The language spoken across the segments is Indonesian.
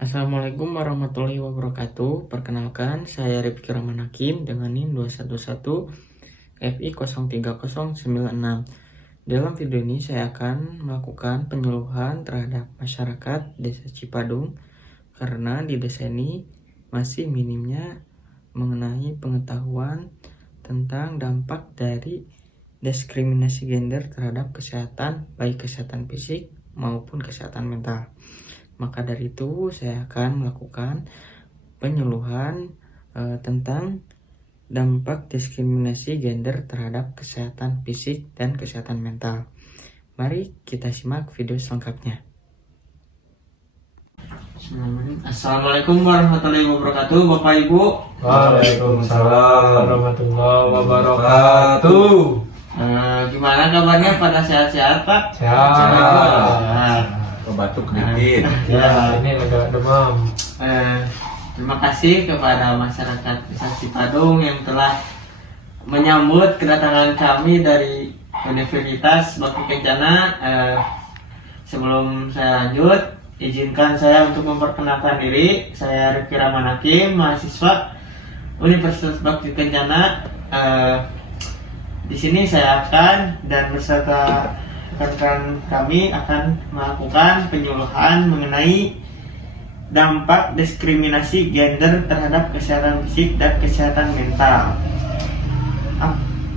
Assalamualaikum warahmatullahi wabarakatuh. Perkenalkan, saya Rifki Rahman Hakim dengan NIM 211 FI 03096. Dalam video ini saya akan melakukan penyuluhan terhadap masyarakat Desa Cipadung karena di desa ini masih minimnya mengenai pengetahuan tentang dampak dari diskriminasi gender terhadap kesehatan, baik kesehatan fisik maupun kesehatan mental. Maka dari itu saya akan melakukan penyuluhan tentang dampak diskriminasi gender terhadap kesehatan fisik dan kesehatan mental. Mari kita simak video selengkapnya. Assalamualaikum warahmatullahi wabarakatuh, Bapak Ibu. Waalaikumsalam warahmatullahi wabarakatuh. Gimana kabarnya? Pada sehat-sehat, Pak? Sehat. Batuk dikit. Ya, ini agak demam. Terima kasih kepada masyarakat Desa Cipadung yang telah menyambut kedatangan kami dari Universitas Bakti Kencana. Sebelum saya lanjut, izinkan saya untuk memperkenalkan diri. Saya Rifki Rahman Hakim, mahasiswa Universitas Bakti Kencana. Di sini saya akan dan beserta rekan kami akan melakukan penyuluhan mengenai dampak diskriminasi gender terhadap kesehatan fisik dan kesehatan mental.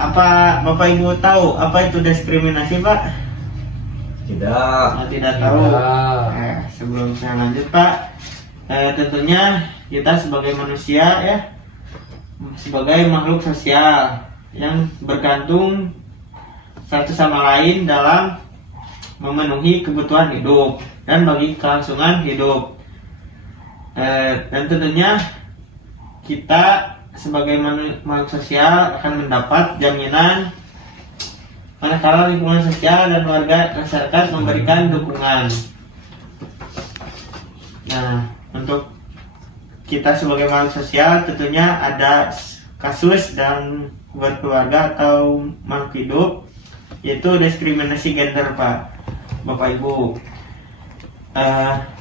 Apa Bapak Ibu tahu apa itu diskriminasi, Pak? Tidak. Tidak tahu. Tidak. Sebelum saya lanjut, Pak, tentunya kita sebagai manusia ya, sebagai makhluk sosial yang bergantung satu sama lain dalam memenuhi kebutuhan hidup dan bagi kelangsungan hidup. Dan tentunya kita sebagai makhluk sosial akan mendapat jaminan manakala lingkungan sosial dan warga masyarakat memberikan dukungan. Nah, untuk kita sebagai makhluk sosial tentunya ada kasus dan berkeluarga atau makhluk hidup, yaitu diskriminasi gender, Pak, Bapak Ibu.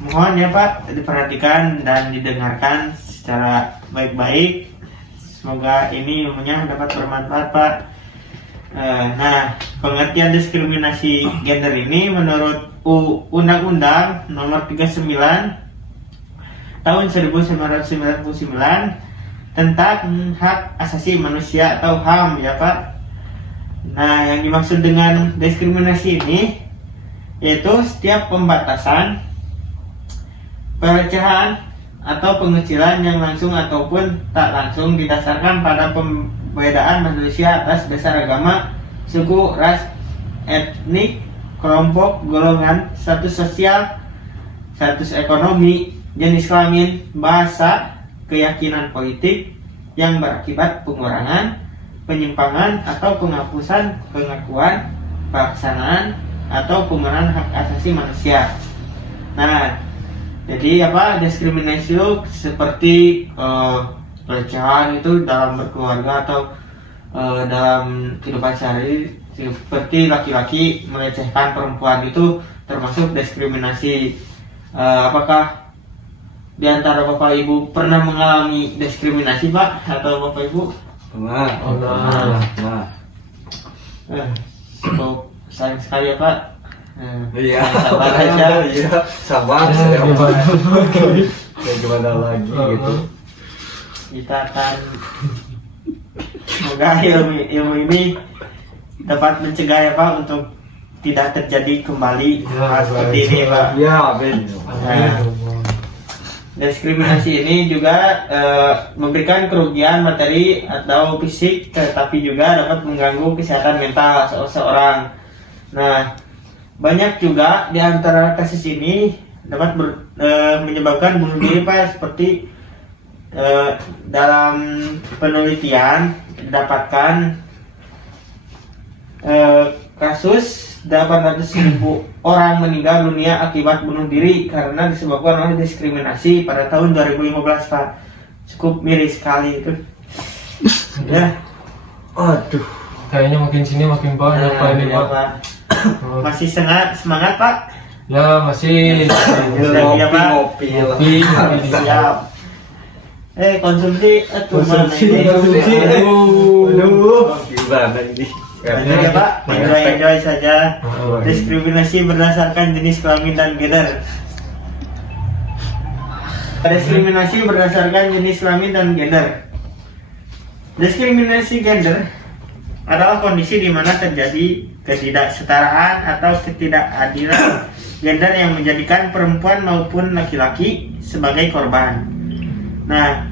Mohon ya Pak diperhatikan dan didengarkan secara baik-baik. Semoga ini ilmunya dapat bermanfaat, Pak. Nah, pengertian diskriminasi gender ini menurut Undang-Undang Nomor 39 Tahun 1999 tentang Hak Asasi Manusia atau HAM ya Pak. Nah, yang dimaksud dengan diskriminasi ini yaitu setiap pembatasan, pelecehan atau pengecilan yang langsung ataupun tak langsung didasarkan pada pembedaan manusia atas dasar agama, suku, ras, etnik, kelompok, golongan, status sosial, status ekonomi, jenis kelamin, bahasa, keyakinan politik yang berakibat pengurangan, penyimpangan atau penghapusan pengakuan, pelaksanaan atau pemenuhan hak asasi manusia. Nah, jadi diskriminasi itu seperti pelecehan itu dalam berkeluarga atau dalam kehidupan sehari, seperti laki-laki melecehkan perempuan itu termasuk diskriminasi. Apakah di antara Bapak Ibu pernah mengalami diskriminasi, Pak, atau Bapak Ibu? Pernah. Sayang sekali ya Pak. Iya. Sabar aja. Iya. Sabar. Saya gimana lagi gitu. Kita akan semoga ilmu ini dapat mencegah ya Pak untuk tidak terjadi kembali hal seperti ini Pak. Ya, amin. Diskriminasi ini juga memberikan kerugian materi atau fisik, tetapi juga dapat mengganggu kesehatan mental seseorang. Nah, banyak juga di antara kasus ini dapat menyebabkan bunuh diri, Pak, seperti dalam penelitian didapatkan kasus 800.000 orang meninggal dunia akibat bunuh diri karena disebabkan oleh diskriminasi pada tahun 2015, Pak. Cukup miris sekali itu. Ya. Aduh. Kayaknya makin sini makin banyak Pak ini Ya, Pak. Pak. Masih semangat Pak? Ya masih. Lagi apa? Ngopi lah. Ngopi. Siap. Konsumsi Konsumsi. Aduh. Gimana ini? Lanjut ya Pak, enjoy saja. Diskriminasi berdasarkan jenis kelamin dan gender. Diskriminasi berdasarkan jenis kelamin dan gender. Diskriminasi gender adalah kondisi di mana terjadi ketidaksetaraan atau ketidakadilan gender yang menjadikan perempuan maupun laki-laki sebagai korban. Nah,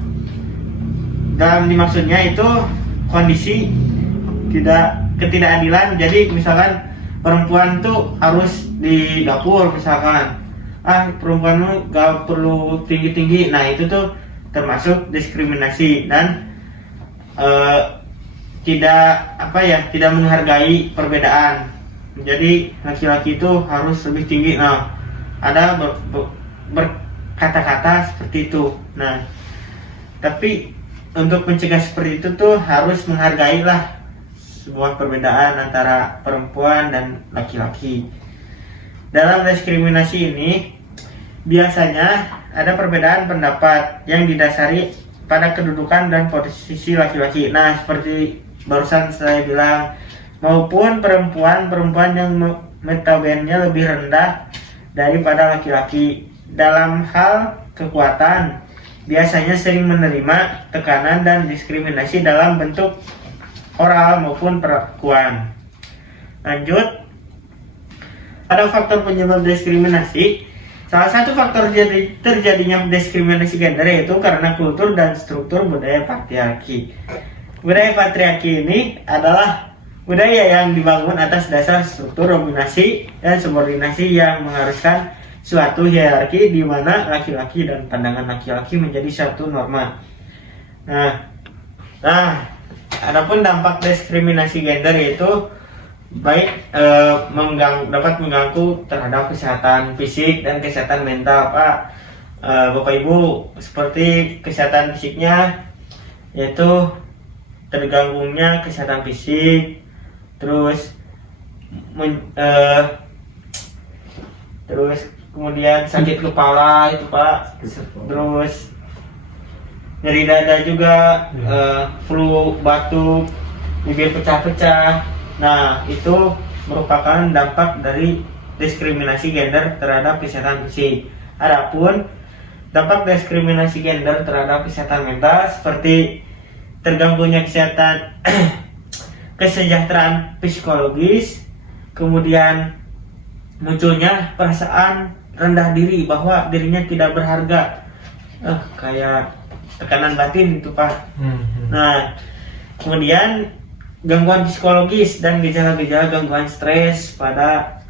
dalam dimaksudnya itu kondisi ketidakadilan. Jadi misalkan perempuan tuh harus di dapur misalkan, perempuan lu gak perlu tinggi-tinggi. Nah itu tuh termasuk diskriminasi dan tidak menghargai perbedaan. Jadi laki-laki itu harus lebih tinggi. Nah ada berkata-kata seperti itu. Nah tapi untuk mencegah seperti itu tuh harus menghargai lah sebuah perbedaan antara perempuan dan laki-laki. Dalam diskriminasi ini biasanya ada perbedaan pendapat yang didasari pada kedudukan dan posisi laki-laki. Nah, seperti barusan saya bilang, maupun perempuan yang metabolismenya lebih rendah daripada laki-laki. Dalam hal kekuatan, biasanya sering menerima tekanan dan diskriminasi dalam bentuk oral maupun perlakuan. Lanjut, ada faktor penyebab diskriminasi. Salah satu faktor terjadinya diskriminasi gender yaitu karena kultur dan struktur budaya patriarki. Budaya patriarki ini adalah budaya yang dibangun atas dasar struktur dominasi dan subordinasi yang mengharuskan suatu hierarki di mana laki-laki dan pandangan laki-laki menjadi suatu norma. Nah, adapun dampak diskriminasi gender yaitu baik dapat mengganggu terhadap kesehatan fisik dan kesehatan mental, Pak. Bapak Ibu, seperti kesehatan fisiknya yaitu terganggunya kesehatan fisik, terus kemudian sakit kepala itu, Pak. Terus nyeri dada juga, flu, batuk, bibir pecah-pecah. Nah, itu merupakan dampak dari diskriminasi gender terhadap kesehatan fisik. Adapun dampak diskriminasi gender terhadap kesehatan mental seperti terganggunya kesejahteraan psikologis, kemudian munculnya perasaan rendah diri bahwa dirinya tidak berharga, kayak tekanan batin itu, Pak. Nah, kemudian gangguan psikologis dan gejala-gejala gangguan stres pada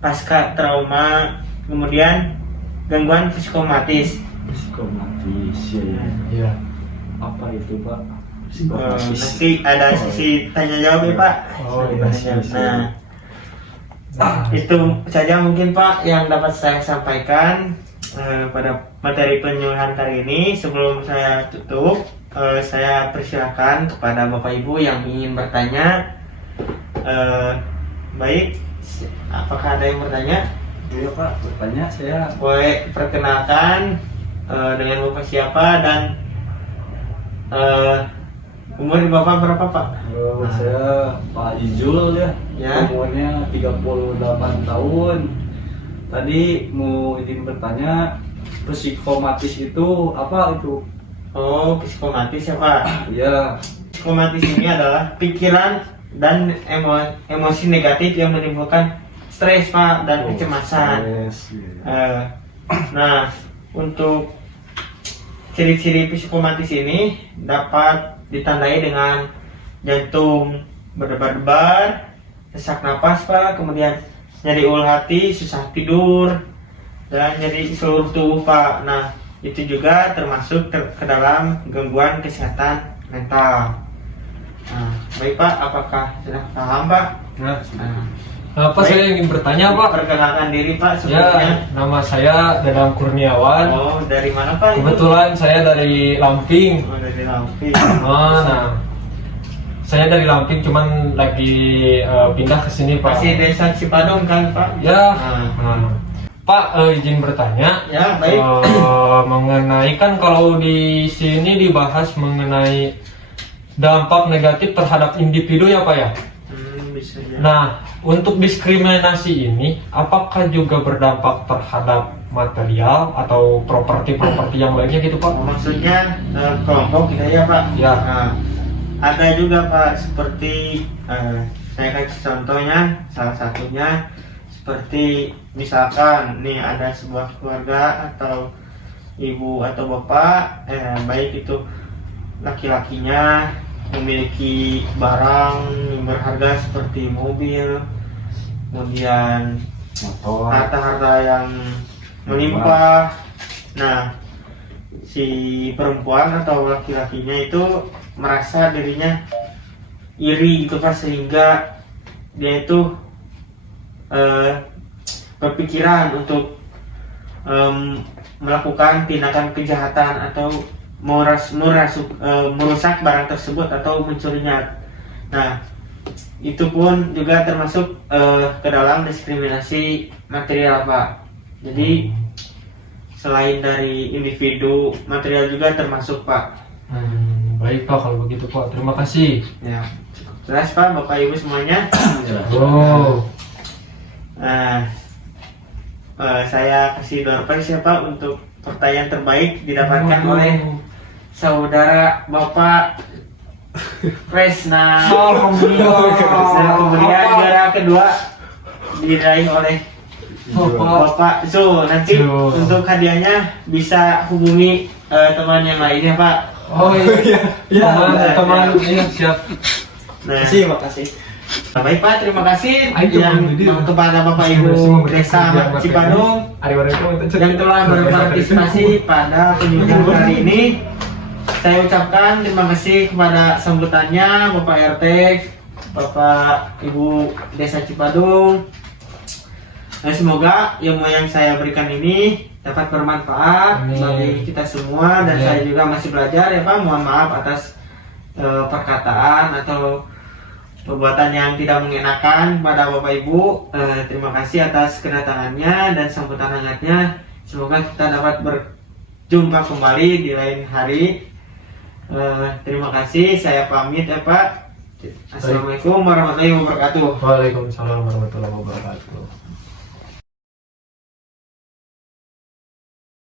pasca trauma, kemudian gangguan psikomatis. Ya. Apa itu, Pak? Nanti ada sesi tanya jawab ya, Pak. Oh, iya. Nah, itu saja mungkin, Pak, yang dapat saya sampaikan pada materi penyuluhan kali ini. Sebelum saya tutup, saya persilakan kepada Bapak Ibu yang ingin bertanya. Baik, apakah ada yang bertanya? Iya, Pak, bertanya saya. Boleh perkenalkan dengan Bapak siapa dan umur Bapak berapa, Pak? Saya Pak Ijul ya. Ya. Umurnya 38 tahun. Tadi mau izin bertanya, psikomatis itu apa itu? Oh, psikomatis ya, Pak. Iya. Psikomatis ini adalah pikiran dan emosi negatif yang menimbulkan stres, Pak, dan kecemasan. Nah, untuk ciri-ciri psikomatis ini dapat ditandai dengan jantung berdebar-debar, sesak napas, Pak, kemudian nyeri ulu hati, susah tidur, dan nyeri seluruh tubuh, Pak. Nah, itu juga termasuk ke dalam gangguan kesehatan mental. Nah, baik, Pak, apakah sudah paham, Pak? Apa saya ingin bertanya, Pak? Perkenalkan diri, Pak, sebelumnya. Ya, nama saya Dadang Kurniawan. Oh, dari mana, Pak? Kebetulan saya dari Lamping. Oh, dari Lamping. Nah, Saya dari Lamping cuman lagi pindah ke sini Pak. Masih desa Cipadung kan Pak? Ya. Nah. Pak, izin bertanya. Ya baik. Mengenai kan kalau di sini dibahas mengenai dampak negatif terhadap individu ya Pak ya. Bisa ya. Nah, untuk diskriminasi ini apakah juga berdampak terhadap material atau properti-properti yang lainnya gitu Pak? Maksudnya kelompok gitu ya Pak? Ya. Nah, ada juga Pak seperti saya kasih contohnya, salah satunya seperti misalkan nih ada sebuah keluarga atau ibu atau bapak, baik itu laki-lakinya memiliki barang yang berharga seperti mobil, kemudian harta-harta yang melimpah. Nah, si perempuan atau laki-lakinya itu merasa dirinya iri gitu Pak, sehingga dia itu berpikiran untuk melakukan tindakan kejahatan atau merusak barang tersebut atau mencurinya. Nah, itu pun juga termasuk ke dalam diskriminasi material Pak. Jadi selain dari individu, material juga termasuk Pak. Baik Pak, kalau begitu Pak, terima kasih. Ya, jelas Pak, Bapak Ibu semuanya. Oh. Nah, saya kasih door prize ya Pak untuk pertanyaan terbaik didapatkan oleh saudara Bapak Kresna. Nah, kemudian juara kedua diraih oleh Bapak Zul. Nanti Zul. untuk hadiahnya bisa hubungi teman yang lainnya Pak. Oh iya. Teman iya siap. Nah, makasih. nah, baik Pak, terima kasih Ayo, yang kepada Bapak Ibu Desa Cipadung yang telah berpartisipasi pada penjurian kali ini. Saya ucapkan terima kasih kepada sambutannya Bapak RT, Bapak Ibu Desa Cipadung. Dan semoga ilmu yang saya berikan ini dapat bermanfaat bagi kita semua, dan saya juga masih belajar ya Pak. Mohon maaf atas perkataan atau perbuatan yang tidak mengenakan kepada Bapak Ibu. Terima kasih atas kedatangannya dan sambutan hangatnya. Semoga kita dapat berjumpa kembali di lain hari. Terima kasih, saya pamit ya Pak. Assalamualaikum warahmatullahi wabarakatuh. Waalaikumsalam warahmatullahi wabarakatuh.